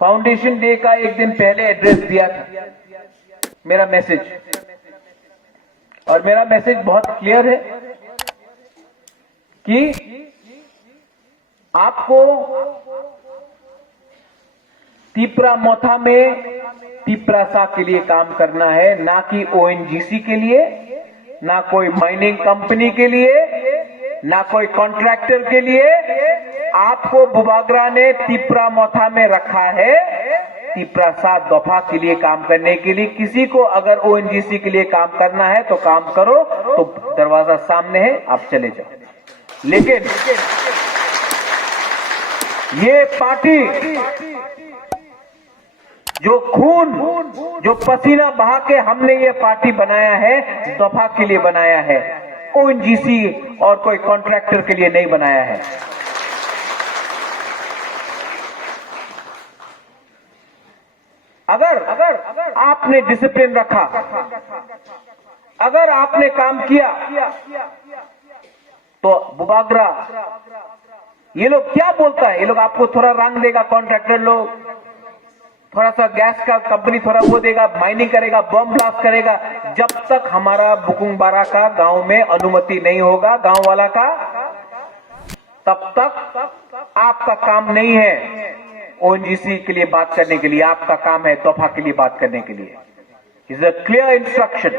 Foundation day का एक दिन पहले एड्रेस दिया था, मेरा मैसेज, और मेरा मैसेज बहुत क्लियर है कि आपको तिप्रा-मोथा में तिप्रा-सा के लिए काम करना है, ना कि ओएनजीसी के लिए, ना कोई माइनिंग कंपनी के लिए, ना कोई कॉन्ट्रैक्टर के लिए। आपको बुबागरा ने तिप्रा-मोथा में रखा है तिप्रा-सा दफा के लिए काम करने के लिए। किसी को अगर ओएनजीसी के लिए काम करना है तो काम करो, तो दरवाजा सामने है, आप चले जाओ। लेकिन ये पार्टी जो खून, जो पसीना बहा के हमने ये पार्टी बनाया है, दफा के लिए बनाया है, ओएनजीसी और कोई कॉन्ट्रैक्टर के लिए नहीं बनाया है। अगर आपने डिसिप्लिन रखा, अगर आपने काम किया, तो बुबागरा, ये लोग क्या बोलता है, ये लोग आपको थोड़ा रंग देगा, कॉन्ट्रैक्टर लोग थोड़ा सा गैस का कंपनी थोड़ा वो देगा, माइनिंग करेगा, बम ब्लास्ट करेगा। जब तक हमारा बुकुंबारा का गांव में अनुमति नहीं होगा, गांव वाला का, तब तक आपका काम नहीं है ओएनजीसी के लिए बात करने के लिए, आपका काम है तोहफा के लिए बात करने के लिए। Is a clear instruction.